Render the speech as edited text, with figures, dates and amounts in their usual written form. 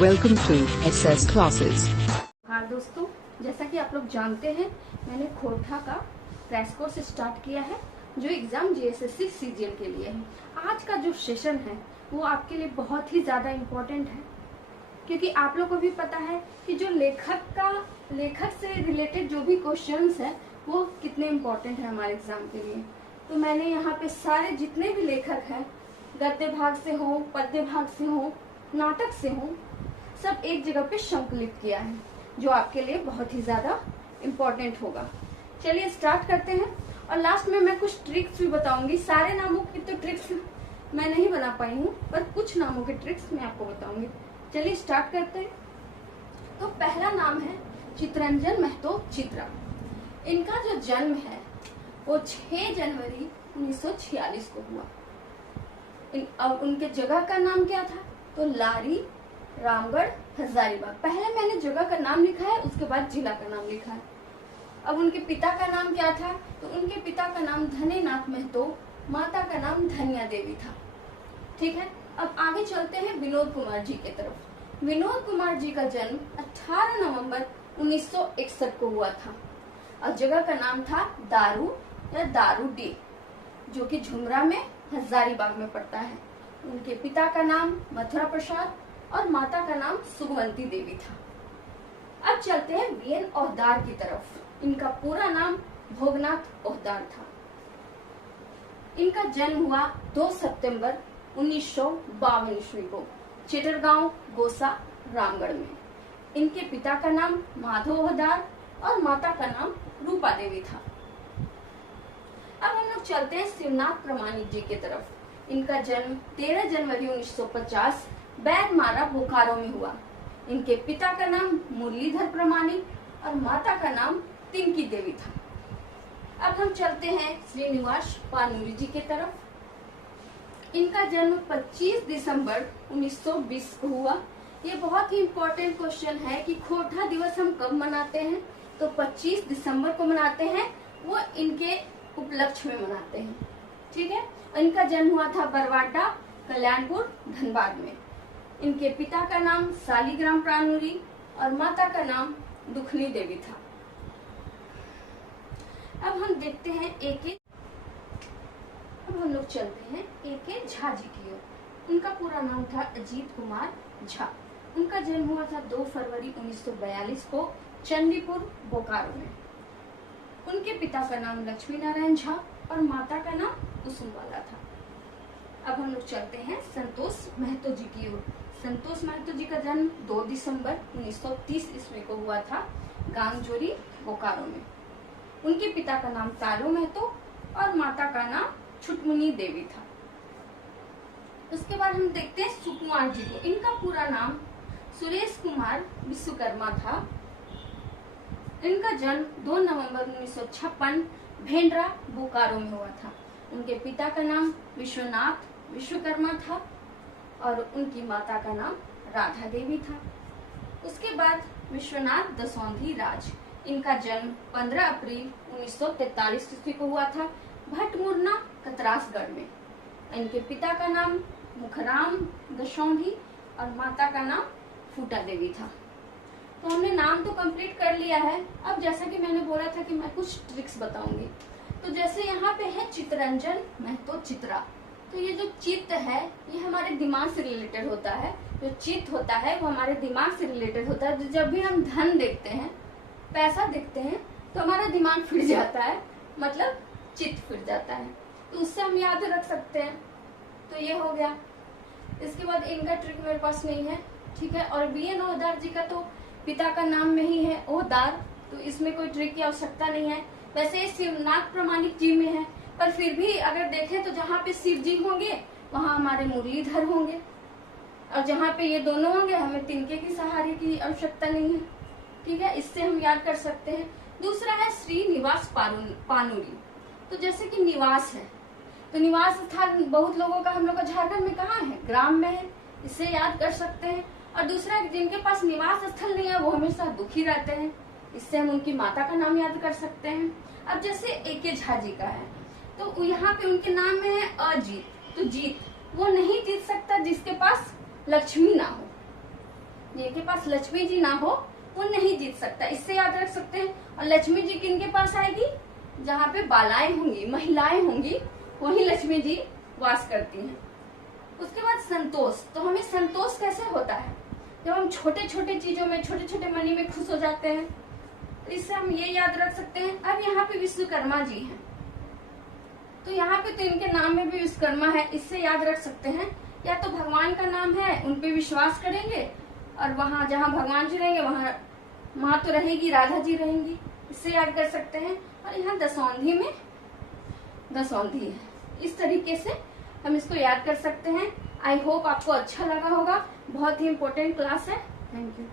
Welcome to SS Classes. हाँ दोस्तों, जैसा कि आप लोग जानते हैं, मैंने खोरठा का क्रैश कोर्स स्टार्ट किया है जो एग्जाम जीएसएससी सीजीएल के लिए है। आज का जो सेशन है वो आपके लिए बहुत ही ज्यादा इम्पोर्टेंट है, क्योंकि आप लोग को भी पता है कि जो लेखक से रिलेटेड जो भी क्वेश्चंस है वो कितने इम्पोर्टेंट है हमारे एग्जाम के लिए। तो मैंने यहाँ पे सारे जितने भी लेखक हैं, गद्य भाग से हो, पद्य भाग से हो, नाटक से हो, सब एक जगह पे संकलित किया है जो आपके लिए बहुत ही ज्यादा इम्पोर्टेंट होगा। चलिए स्टार्ट करते हैं। और लास्ट में मैं कुछ ट्रिक्स भी बताऊंगी। सारे नामों की तो ट्रिक्स मैं नहीं बना पाई हूँ, पर कुछ नामों के ट्रिक्स मैं आपको बताऊंगी। चलिए स्टार्ट करते हैं। तो पहला नाम है चितरंजन महतो चित्रा। इनका जो जन्म है वो 6 जनवरी 1946 को हुआ। अब उनके जगह का नाम क्या था? तो लारी, रामगढ़, हजारीबाग। पहले मैंने जगह का नाम लिखा है, उसके बाद जिला का नाम लिखा है। अब उनके पिता का नाम क्या था? तो उनके पिता का नाम धनेनाथ महतो, माता का नाम धनिया देवी था। ठीक है, अब आगे चलते हैं विनोद कुमार जी की तरफ। विनोद कुमार जी का जन्म 18 नवंबर 1961 को हुआ था और जगह का नाम था दारू या दारूडी, जो कि झुमरा में हजारीबाग में पड़ता है। उनके पिता का नाम मथुरा प्रसाद और माता का नाम सुगवंती देवी था। अब चलते हैं वीएन ओहदार की तरफ। इनका पूरा नाम भोगनाथ ओहदार था। इनका जन्म हुआ 2 सितंबर 1952 ईस्वी को चिटरगांव, गोसा, रामगढ़ में। इनके पिता का नाम माधव ओहदार और माता का नाम रूपा देवी था। अब हम लोग चलते हैं शिवनाथ प्रमाणिक जी की तरफ। इनका जन्म 13 जनवरी 1950 बैरमारा, बोकारो में हुआ। इनके पिता का नाम मुरलीधर प्रमाणिक और माता का नाम तिंकी देवी था। अब हम चलते हैं श्रीनिवास पानूरी जी की तरफ। इनका जन्म 25 दिसंबर 1920 को हुआ। ये बहुत ही इम्पोर्टेंट क्वेश्चन है कि खोरठा दिवस हम कब मनाते हैं? तो 25 दिसंबर को मनाते हैं। वो इनके उपलक्ष्य में मनाते हैं। ठीक है, इनका जन्म हुआ था बरवाडा, कल्याणपुर, धनबाद में। इनके पिता का नाम शालिग्राम पानूरी और माता का नाम दुखनी देवी था। अब हम देखते हैं अब हम लोग चलते हैं ए.के. झा जी की ओर। उनका पूरा नाम था अजीत कुमार झा। उनका जन्म हुआ था 2 फरवरी 1942 को चंडीपुर, बोकारो में। उनके पिता का नाम लक्ष्मी नारायण झा और माता का नाम कुसुमबाला था। अब हम लोग चलते हैं संतोष महतो जी की ओर। संतोष महतो जी का जन्म 2 दिसंबर 1930 ईस्वी को हुआ था गांगजोरी, बोकारो में। उनके पिता का नाम तारू महतो और माता का नाम छुटमुनी देवी था। उसके बाद हम देखते हैं सुकुमार जी को। इनका पूरा नाम सुरेश कुमार विश्वकर्मा था। इनका जन्म 2 नवंबर 1956 भेंडरा, बोकारो में हुआ था। उनके पिता का नाम विश्वनाथ विश्वकर्मा था और उनकी माता का नाम राधा देवी था। उसके बाद विश्वनाथ दसौंधी राज। इनका जन्म 15 अप्रैल 1943 ईस्वी को हुआ था भटमुरना, कतरासगढ़ में। इनके पिता का नाम मुखराम दसौंधी और माता का नाम फूटा देवी था। तो हमने नाम तो कंप्लीट कर लिया है। अब जैसा कि मैंने बोला था कि मैं कुछ ट्रिक्स बताऊंगी। तो जैसे यहाँ पे है चितरंजन महतो चित्रा। तो ये जो चित्त है ये हमारे दिमाग से रिलेटेड होता है। जो चित्त होता है वो हमारे दिमाग से रिलेटेड होता है। जब भी हम धन देखते हैं, पैसा देखते हैं, तो हमारा दिमाग फिर जाता है, मतलब चित्त फिर जाता है। तो उससे हम याद रख सकते हैं। तो ये हो गया। इसके बाद इनका ट्रिक मेरे पास नहीं है। ठीक है, और वीएन ओहदार जी का तो पिता का नाम में ही है ओहदार, तो इसमें कोई ट्रिक की आवश्यकता नहीं है। वैसे शिवनाथ प्रमाणिक जी में है, पर फिर भी अगर देखें तो जहाँ पे शिव जी होंगे वहाँ हमारे मुरलीधर होंगे, और जहाँ पे ये दोनों होंगे हमें तिनके की सहारे की आवश्यकता नहीं है। ठीक है, इससे हम याद कर सकते हैं। दूसरा है श्रीनिवास पानूरी। तो जैसे कि निवास है, तो निवास स्थान बहुत लोगों का हम लोग का झारखंड में कहाँ है? ग्राम में है। इससे याद कर सकते हैं। और दूसरा, जिनके पास निवास स्थल नहीं है वो हमेशा दुखी रहते हैं। इससे हम उनकी माता का नाम याद कर सकते हैं। अब जैसे ए.के. झा जी का है, तो यहाँ पे उनके नाम में है अजीत। तो जीत वो नहीं जीत सकता जिसके पास लक्ष्मी ना हो। जिनके पास लक्ष्मी जी ना हो वो नहीं जीत सकता, इससे याद रख सकते हैं। और लक्ष्मी जी किनके पास आएगी? जहाँ पे बालाएं होंगी, महिलाएं होंगी, वही लक्ष्मी जी वास करती हैं। उसके बाद संतोष। तो हमें संतोष कैसे होता है? जब हम छोटे छोटे चीजों में, छोटे छोटे मनी में खुश हो जाते हैं। तो इससे हम ये याद रख सकते हैं। अब यहाँ पे विश्वकर्मा जी हैं, तो यहाँ पे तो इनके नाम में भी विश्वकर्मा है, इससे याद रख सकते हैं। या तो भगवान का नाम है, उन पे विश्वास करेंगे, और वहां जहाँ भगवान जी रहेंगे वहां तो रहेगी राधा जी रहेंगी, इससे याद कर सकते हैं। और यहाँ दसौंधी में दसौंधी है, इस तरीके से हम इसको याद कर सकते हैं। आई होप आपको अच्छा लगा होगा। बहुत ही इम्पोर्टेंट क्लास है। Thank you.